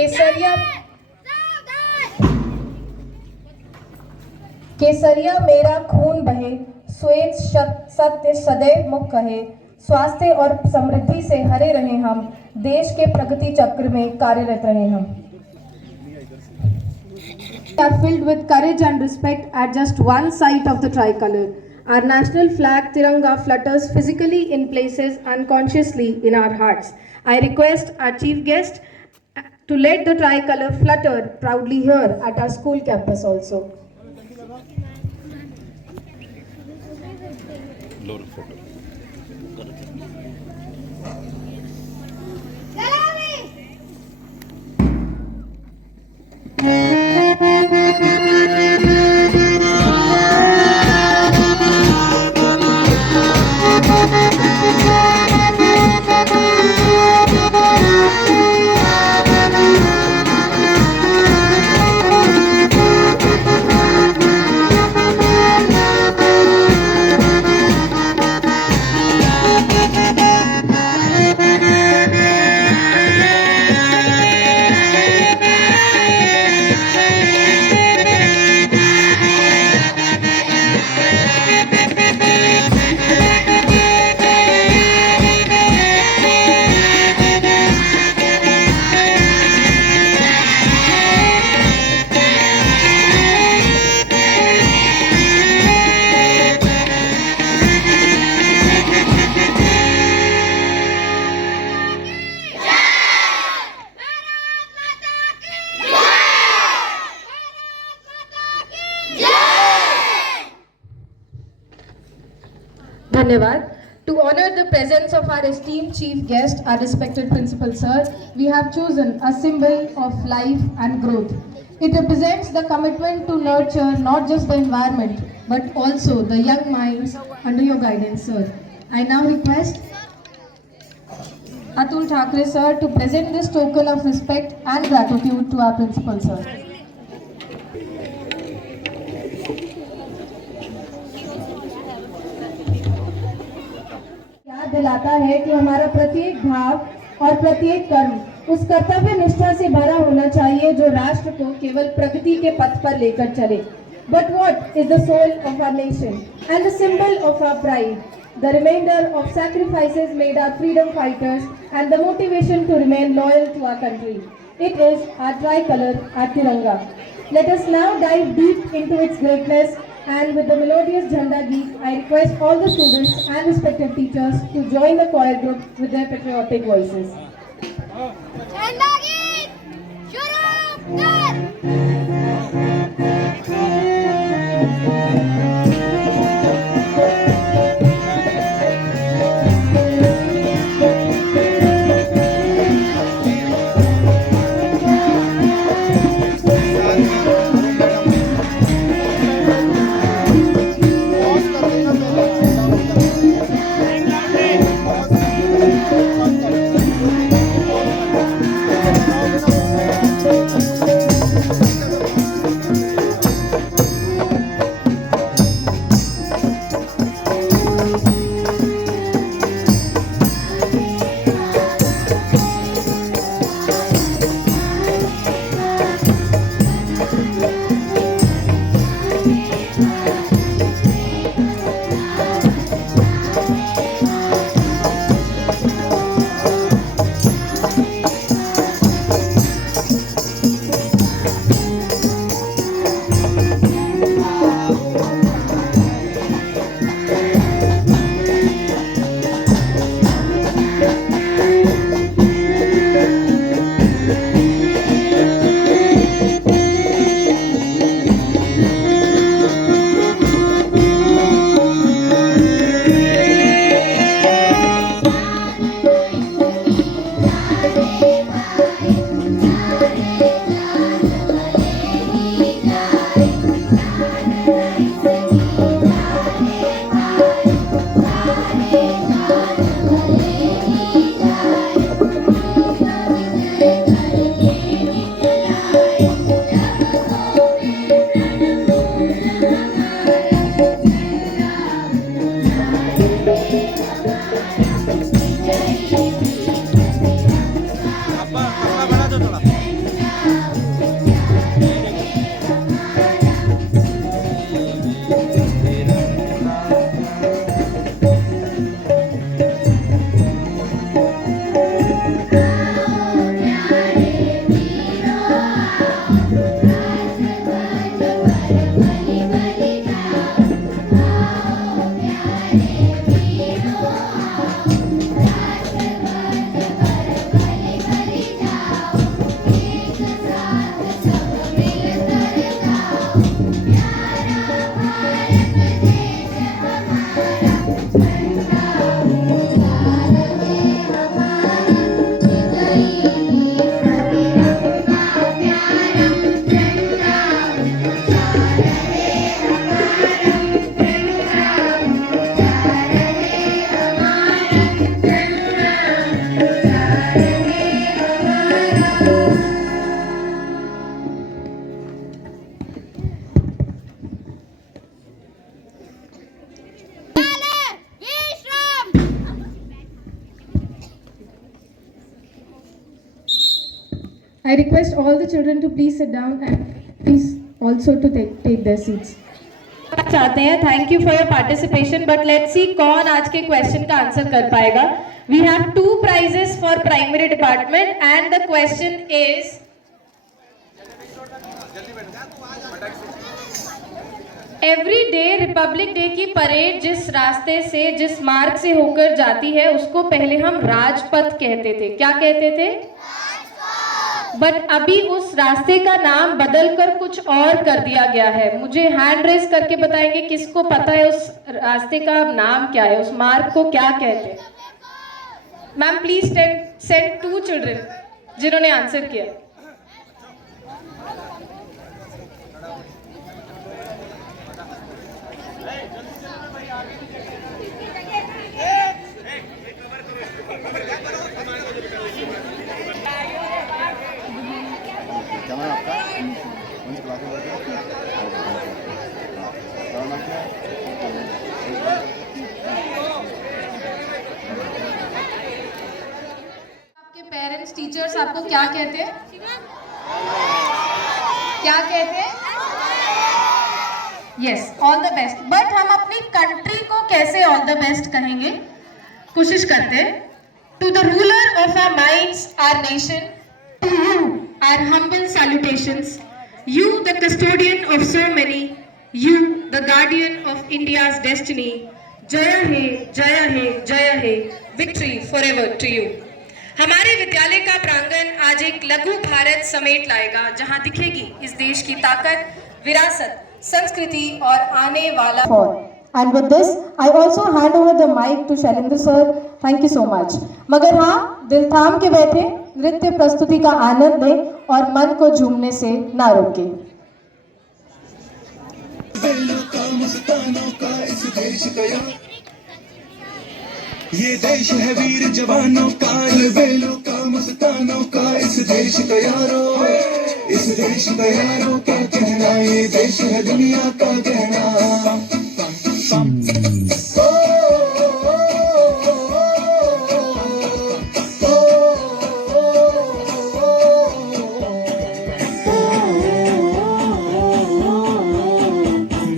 केसरिया केसरिया मेरा खून बहे, श्वेत सत्य सदैव मुख कहे, स्वास्थ्य और समृद्धि से हरे रहे हम, देश के प्रगति चक्र में कार्यरत रहे हम। Are filled with courage and respect at just one sight of the tricolor. Our national flag Tiranga flutters physically in places unconsciously in our hearts. I request our chief guest to let the tricolor flutter proudly here at our school campus also. Dhanyavad. To honor the presence of our esteemed chief guest, our respected principal sir, we have chosen a symbol of life and growth. It represents the commitment to nurture not just the environment, but also the young minds under your guidance, sir. I now request Atul Thackeray sir to present this token of respect and gratitude to our principal sir. दिलाता है कि हमारा प्रत्येक भाव और प्रत्येक कर्म उस कर्तव्य निष्ठा से भरा होना चाहिए जो राष्ट्र को केवल प्रगति के पथ पर लेकर चले। But what is the soul of our nation and the symbol of our pride? The remainder of sacrifices made our freedom fighters and the motivation to remain loyal to our country. It is our tricolor, our Tiranga. Let us now dive deep into its greatness. And with the melodious Jhanda Geet, I request all the students and respected teachers to join the choir group with their patriotic voices. Jhanda Geet, shuru kar. Thank you. I request all the children to please sit down and please also to take their seats. चाहते हैं thank you for your participation but let's see कौन आज के question का answer कर पाएगा. We have 2 prizes for primary department and the question is every day republic day की parade जिस रास्ते से जिस मार्ग से होकर जाती है उसको पहले हम राजपथ कहते थे. क्या कहते थे? बट अभी उस रास्ते का नाम बदलकर कुछ और कर दिया गया है. मुझे हैंड रेस करके बताएंगे किसको पता है उस रास्ते का नाम क्या है, उस मार्ग को क्या कहते हैं. मैम प्लीज सेंड 2 चिल्ड्रन जिन्होंने आंसर किया. क्या नाम है आपका? कौन सी क्लास में पढ़ते हो? क्या नाम क्या है? आपके पेरेंट्स टीचर्स आपको क्या कहते हैं? क्या कहते हैं? Yes, all the best. But हम अपनी कंट्री को कैसे ऑल द बेस्ट कहेंगे? कोशिश करते हैं. To the ruler of our minds, our nation, to you our humble salutations. You the custodian of so many, you the guardian of India's destiny. Jaya hai, jaya hai, jaya hai. Victory forever to you. हमारे विद्यालय का प्रांगण आज एक लघु भारत समेट लाएगा जहां दिखेगी इस देश की ताकत, विरासत, संस्कृति और आने वाला. And with this, I also hand over the mic to Shailendra sir. Thank you so much. मगर हाँ, दिल थाम के बैठे, नृत्य प्रस्तुति का आनंद लें और मन को झूमने से ना रोके. ये देश है वीर जवानों का, बेलों का मस्तानों का, इस देश का यारो, इस देश का यारो क्या कहना, ये देश है दुनिया का कहना.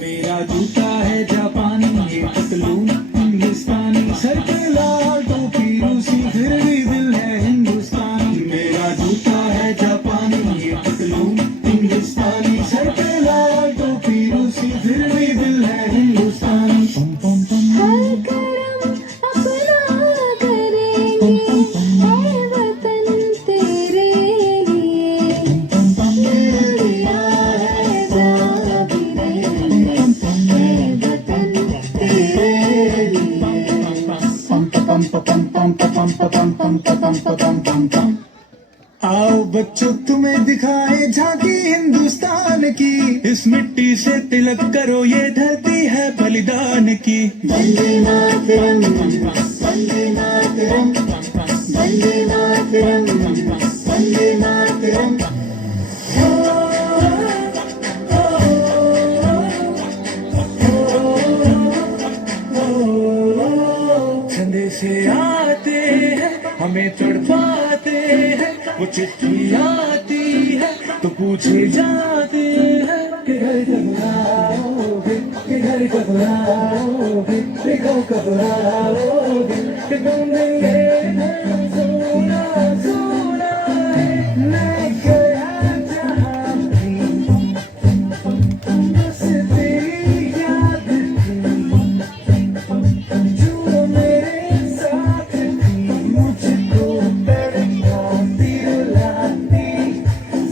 मेरा जूता है जापानी, ये पतलून हिंदुस्तानी, सर पे लाल टोपी रूसी, फिर भी दिल है हिंदुस्तानी. मेरा जूता है जापानी, ये पतलून हिंदुस्तानी, सर पे लाल टोपी रूसी, फिर भी दिल है हिंदुस्तानी. पम पम पम हर करम अपना करेंगे, ऐ वतन तेरे लिए. दिल दिया है जा भी रहेंगे, ऐ वतन तेरे लिए. आओ बच्चों तुम्हें दिखाए झांकी हिंदुस्तान की, इस मिट्टी से तिलक करो ये धरती है बलिदान की. वंदे मातरम, वंदे मातरम, वंदे मातरम, वंदे मातरम. संदेशे आते हैं हमें तड़पाते हैं, वो चिट्ठी आती है तो पूछे जाते हैं कि घर कब आओगे, कि घर कब आओगे, कि कब आओगे, कि तुम देंगे सोना सोना है. मैं गया जहाँ भी बस तेरी याद थी, जो मेरे साथ थी, मुझको तड़पाती रुलाती,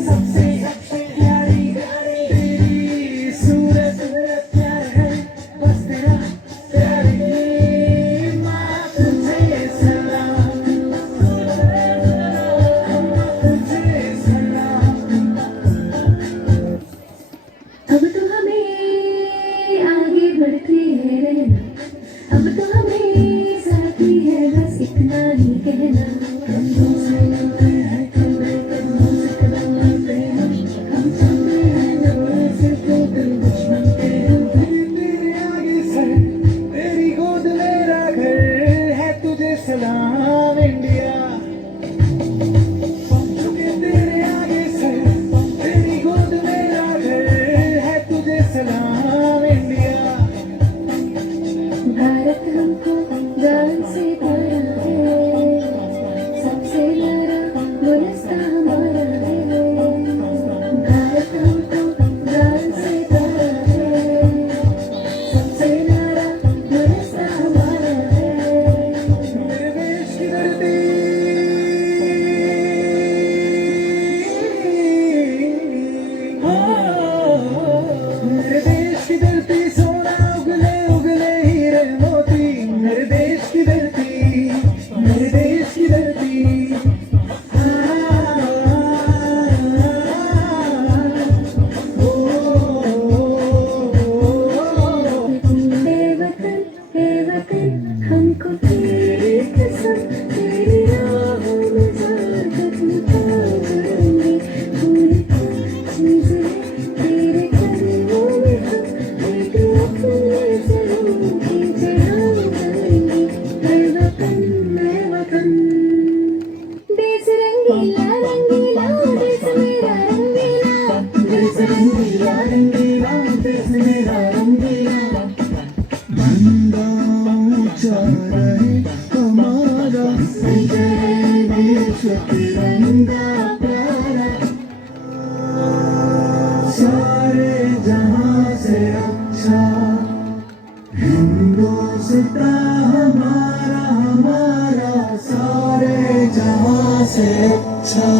सबसे प्यारी तेरी सूरत प्यार है, बस तेरा प्यार ही माँ तुझे सलाम, तुझे सलाम. अब तो हमें आगे बढ़ते रहना, अब तो हमें साथी है बस इतना ही कहना. हम चलते हैं कंधों से टकराते हैं, हम चलते हैं नरों से तो दिल दुश्मन के हम. तेरे आगे सर, तेरी गोद मेरा घर है, तुझे सलाम इंडिया. तेरे आगे झंडा ऊंचा रहे हमारा, देश तिरंगा प्यारा, सारे जहां से अच्छा हिंदुस्तान हमारा, हमारा सारे जहां से अच्छा।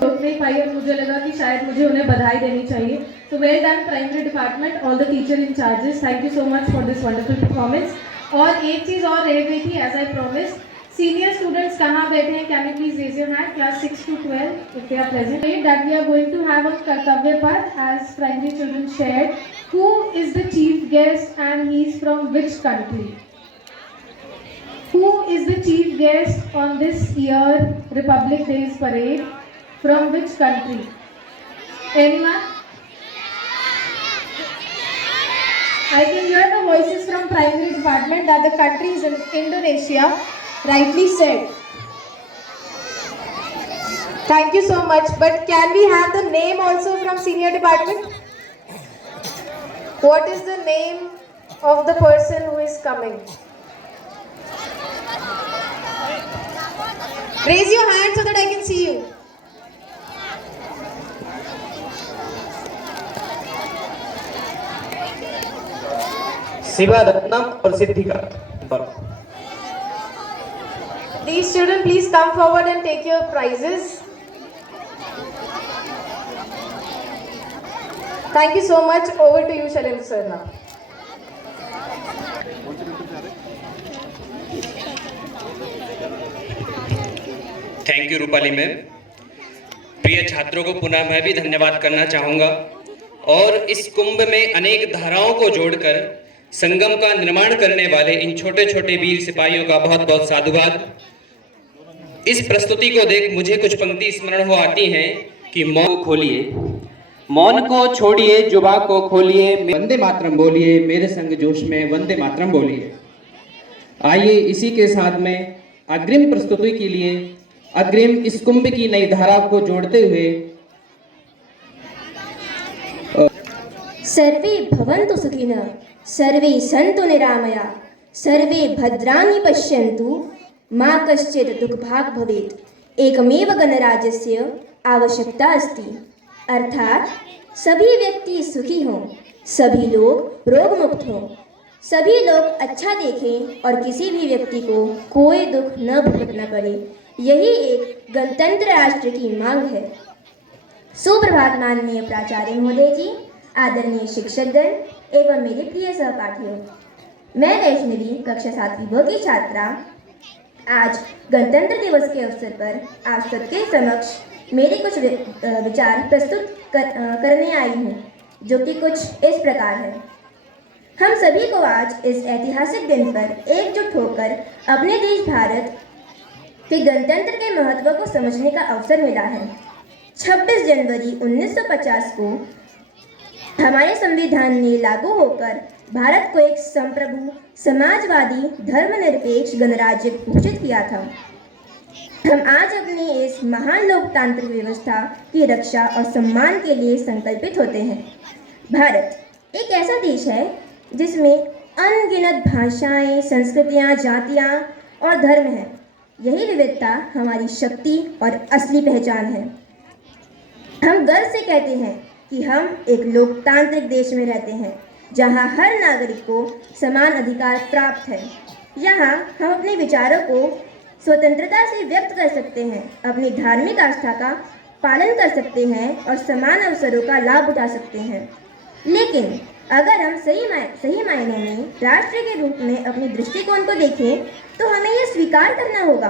रोक नहीं पाई और मुझे लगा कि शायद मुझे उन्हें बधाई देनी चाहिए। तो well done primary department, all the teacher in charges, thank you so much for this wonderful performance. और एक चीज़ और रह गई थी, as I promise, senior students कहाँ बैठे हैं? Can you please raise your hand, class 6 to 12 if they are present, that we are going to have a कर्तव्य पथ as primary children shared. Who is the chief guest and he is from which country? Who is the chief guest on this year Republic Day's parade? From which country? Anyone? I can hear the voices from primary department that the country is in Indonesia. Rightly said. Thank you so much. But can we have the name also from senior department? What is the name of the person who is coming? Raise your hand so that I can see you. Shiva Ratnam और Siddhika. These children, please come forward and take your prizes. Thank you so much. Over to you, Shailendra sir now. Thank you Rupali ma'am. प्रिय छात्रों को पुनः मैं भी धन्यवाद करना चाहूँगा और इस कुंभ में अनेक धाराओं को जोड़कर संगम का निर्माण करने वाले इन छोटे छोटे वीर सिपाहियों का बहुत बहुत साधुवाद। इस प्रस्तुति को देख मुझे कुछ पंक्ति स्मरण हो आती हैं कि मौन को खोलिए, मौन को छोड़िए, जुबा को खोलिए, वंदे मातरम बोलिए, मेरे संग जोश में वंदे मातरम बोलिए। आइए इसी के साथ में अग्रिम प्रस्तुति के लिए अग्रिम इस कुंभ की नई धारा को जोड़ते हुए सर्वे भवन्तु सुखिनः, सर्वे सन्तु निरामया, सर्वे भद्राणि पश्यन्तु, मा कश्चित् दुःखभाग् भवेत्। एकमेव गणराज्यस्य आवश्यकता अस्ति, अर्थात सभी व्यक्ति सुखी हों, सभी लोग रोग मुक्त हों, सभी लोग अच्छा देखें और किसी भी व्यक्ति को कोई दुख न भुगतना पड़े। यही एक गणतंत्र राष्ट्र की मांग है। सुप्रभात माननीय प्राचार्य महोदय जी, आदरणीय शिक्षकगण एवं मेरे प्रिय सहपाठियों। मैं वैष्णवी कक्षा 7वीं ब की छात्रा आज गणतंत्र दिवस के अवसर पर आप सबके समक्ष मेरे कुछ विचार प्रस्तुत करने आई हूँ, जो कि कुछ इस प्रकार है। हम सभी को आज इस ऐतिहासिक दिन पर एकजुट होकर अपने देश भारत के गणतंत्र के महत्व को समझने का अवसर मिला है। 26 जनवरी 1950 को हमारे संविधान ने लागू होकर भारत को एक संप्रभु समाजवादी धर्मनिरपेक्ष गणराज्य घोषित किया था। हम आज अपनी इस महान लोकतांत्रिक व्यवस्था की रक्षा और सम्मान के लिए संकल्पित होते हैं। भारत एक ऐसा देश है जिसमें अनगिनत भाषाएं, संस्कृतियां, जातियां और धर्म हैं। यही विविधता हमारी शक्ति और असली पहचान है। हम गर्व से कहते हैं कि हम एक लोकतांत्रिक देश में रहते हैं, जहां हर नागरिक को समान अधिकार प्राप्त है। यहाँ हम अपने विचारों को स्वतंत्रता से व्यक्त कर सकते हैं, अपनी धार्मिक आस्था का पालन कर सकते हैं और समान अवसरों का लाभ उठा सकते हैं। लेकिन अगर हम सही मायनों में राष्ट्र के रूप में अपने दृष्टिकोण को देखें, तो हमें यह स्वीकार करना होगा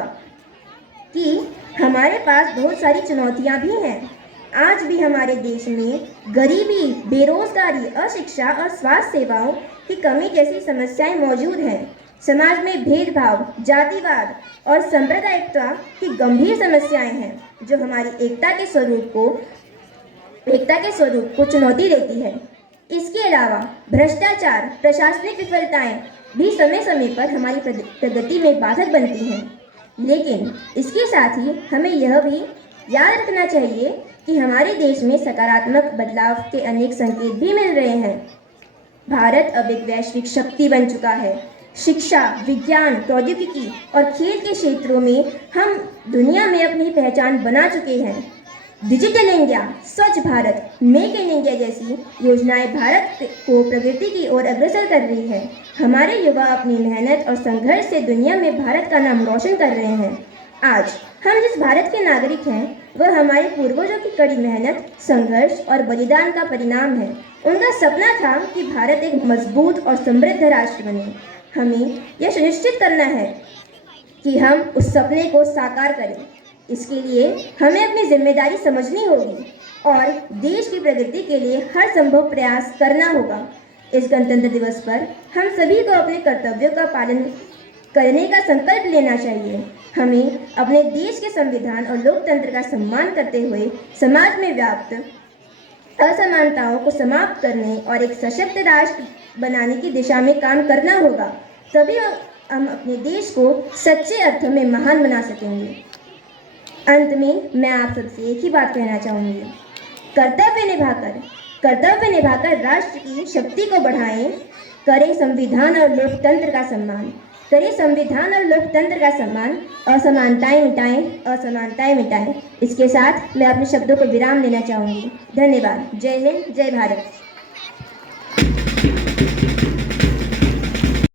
कि हमारे पास बहुत सारी चुनौतियाँ भी हैं। आज भी हमारे देश में गरीबी, बेरोजगारी, अशिक्षा और स्वास्थ्य सेवाओं की कमी जैसी समस्याएं मौजूद हैं। समाज में भेदभाव, जातिवाद और सांप्रदायिकता की गंभीर समस्याएं हैं, जो हमारी एकता के स्वरूप को चुनौती देती है। इसके अलावा भ्रष्टाचार, प्रशासनिक विफलताएं, भी समय समय पर हमारी प्रगति में बाधक बनती हैं। लेकिन इसके साथ ही हमें यह भी याद रखना चाहिए कि हमारे देश में सकारात्मक बदलाव के अनेक संकेत भी मिल रहे हैं। भारत अब एक वैश्विक शक्ति बन चुका है। शिक्षा, विज्ञान, प्रौद्योगिकी और खेल के क्षेत्रों में हम दुनिया में अपनी पहचान बना चुके हैं। डिजिटल इंडिया, स्वच्छ भारत, मेक इन इंडिया जैसी योजनाएं भारत को प्रगति की ओर अग्रसर कर रही है। हमारे युवा अपनी मेहनत और संघर्ष से दुनिया में भारत का नाम रोशन कर रहे हैं। आज हम जिस भारत के नागरिक हैं वह हमारे पूर्वजों की कड़ी मेहनत, संघर्ष और बलिदान का परिणाम है। उनका सपना था कि भारत एक मजबूत और समृद्ध राष्ट्र बने। हमें यह सुनिश्चित करना है कि हम उस सपने को साकार करें। इसके लिए हमें अपनी जिम्मेदारी समझनी होगी और देश की प्रगति के लिए हर संभव प्रयास करना होगा। इस गणतंत्र दिवस पर हम सभी को अपने कर्तव्यों का पालन करने का संकल्प लेना चाहिए। हमें अपने देश के संविधान और लोकतंत्र का सम्मान करते हुए समाज में व्याप्त असमानताओं को समाप्त करने और एक सशक्त राष्ट्र बनाने की दिशा में काम करना होगा। तभी हम अपने देश को सच्चे अर्थों में महान बना सकेंगे। अंत में मैं आप सबसे एक ही बात कहना चाहूँगी, कर्तव्य निभाकर राष्ट्र की शक्ति को बढ़ाएं। करें संविधान और लोकतंत्र का सम्मान। असमानताएं मिटाएं। इसके साथ मैं अपने शब्दों को विराम देना चाहूँगी। धन्यवाद। जय हिंद, जय भारत।